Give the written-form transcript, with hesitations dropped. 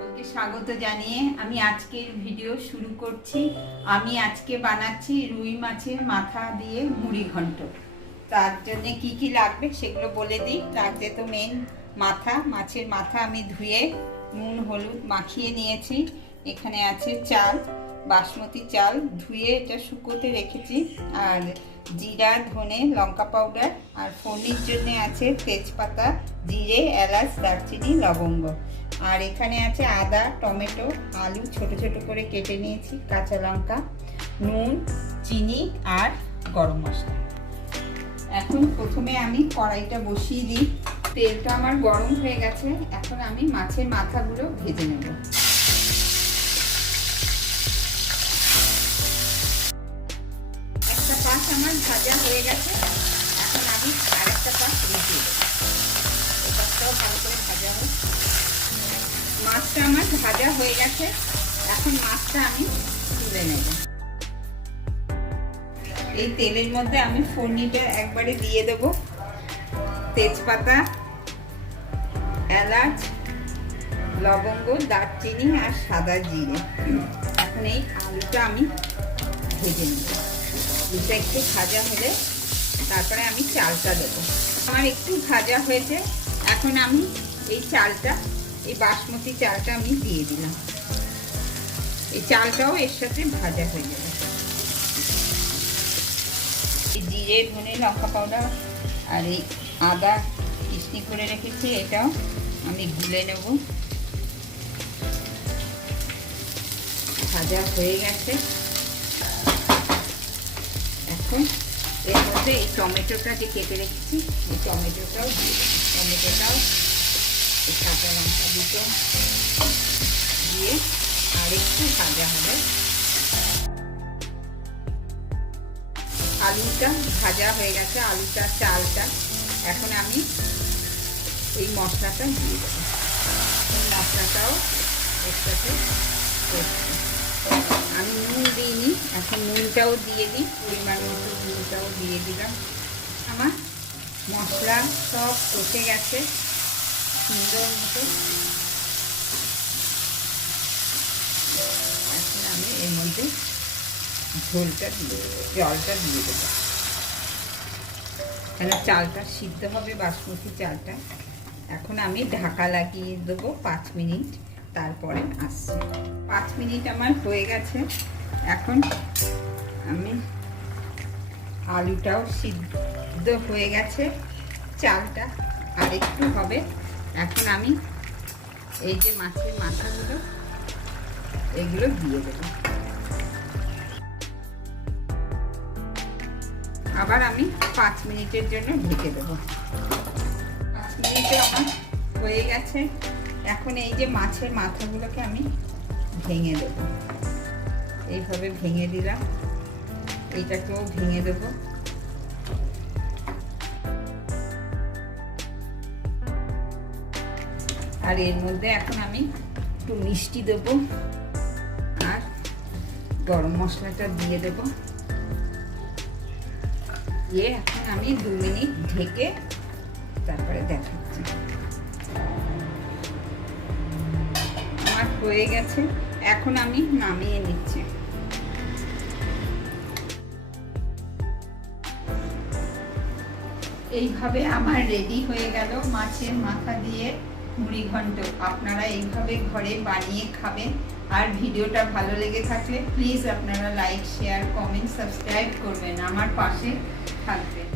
সকলকে স্বাগত জানিয়ে আমি আজকের ভিডিও শুরু করছি। আমি আজকে বানাচ্ছি রুই মাছের মাথা দিয়ে মুড়ি ঘন্ট। তার জন্য কি কি লাগবে সেগুলো বলে দিই। লাগবে তো মেন মাথা, মাছের মাথা আমি ধুয়ে নুন হলুদ মাখিয়ে নিয়েছি। এখানে আছে চাল, বাসমতি চাল, ধুয়ে এটা শুকোতে রেখেছি। আর জিরা, ধনে, লঙ্কা পাউডার, আর ফোড়নির জন্য আছে তেজপাতা, জিরে, এলাচ, দারচিনি, লবঙ্গ। আর এখানে আছে আদা, টমেটো, আলু ছোট ছোট করে কেটে নিয়েছি, কাঁচা লঙ্কা, নুন, চিনি আর গরম মশলা। এখন প্রথমে আমি কড়াইটা বসিয়ে দিই। তেলটা আমার গরম হয়ে গেছে। এখন আমি মাছের মাথাগুলো ভেজে নেব। একটা পাশ আমার ভাজা হয়ে গেছে। এখন আমি আরেকটা পাশ রেখে দেবো। এই পাশটাও ভালো করে ভাজা হোক। মাছটা আমার ভাজা হয়ে গেছে। এখন মাছটা আমি তুলে নেব। এই তেলের মধ্যে আমি ফোড়নিটা একবারে দিয়ে দেব। তেজপাতা, এলাচ, লবঙ্গ, দারচিনি আর সাদা জিরে। এখন এই আলুটা আমি ভেজে নেব। আলুটা একটু ভাজা হলে তারপরে আমি চালটা দেবো। আমার একটু ভাজা হয়েছে। এখন আমি এই চালটা, এই বাসমতি চালটা আমি দিয়ে দিলাম। এই চালটাও এর সাথে ভাজা হয়ে যাবে। এই জিরে, ধনে, লঙ্কা পাউডার আর এই আদা কিশনি করে রেখেছি, এটাও আমি গুলে নেব। ভাজা হয়ে গেছে। এখন এর মধ্যে এই টমেটোটা যে কেটে রেখেছি, এই টমেটোটাও দিয়ে দেবো। টমেটোটাও এই কাঁচা লঙ্কা দুটো দিয়ে আর একটু ভাজা হবে। আলুটা ভাজা হয়ে গেছে, আলুটা, চালটা। এখন আমি এই মশলাটা দিয়ে দেবো। মশলাটাও এর সাথে আমি নুন দিইনি, এখন নুনটাও দিয়ে দিই। পরিমাণ মতো নুনটাও দিয়ে দিলাম। আমার মশলা সব কষে গেছে সুন্দর মতো। এখন আমি এর মধ্যে ঝোলটা দিয়ে দেবো, জলটা দিয়ে দেবো। কেন চালটা সিদ্ধ হবে, বাসমতি চালটা। এখন আমি ঢাকা লাগিয়ে দেবো 5 মিনিট, তারপরে আসছি। 5 মিনিট আমার হয়ে গেছে। এখন আমি আলুটাও সিদ্ধ হয়ে গেছে, চালটা আর একটু হবে। এখন আমি এই যে মাছের মাথাগুলো এগুলো দিয়ে দেবো। আবার আমি 5 মিনিটের জন্য ঢেকে দেবো। 5 মিনিটে আমার হয়ে গেছে। এখন এই যে মাছের মাথাগুলোকে আমি ভেঙে দেব। এইভাবে ভেঙে দিলাম। এইটাকেও ভেঙে দেব। আর এর মধ্যে এখন আমি একটু মিষ্টি দেব আর গরম মশলাটা দিয়ে দেব। দিয়ে এখন আমি 2 মিনিট ঢেকে তারপরে দেখাচ্ছি। আমার হয়ে গেছে। এখন আমি নামিয়ে নিচ্ছি। এইভাবে আমার রেডি হয়ে গেল মাছের মাথা দিয়ে মুড়ি ঘন্ট। আপনারা এইভাবে ঘরে বানিয়ে খাবেন। আর ভিডিওটা ভালো লেগে থাকলে প্লিজ আপনারা লাইক, শেয়ার, কমেন্ট, সাবস্ক্রাইব করবেন। আমার পাশে থাকবেন।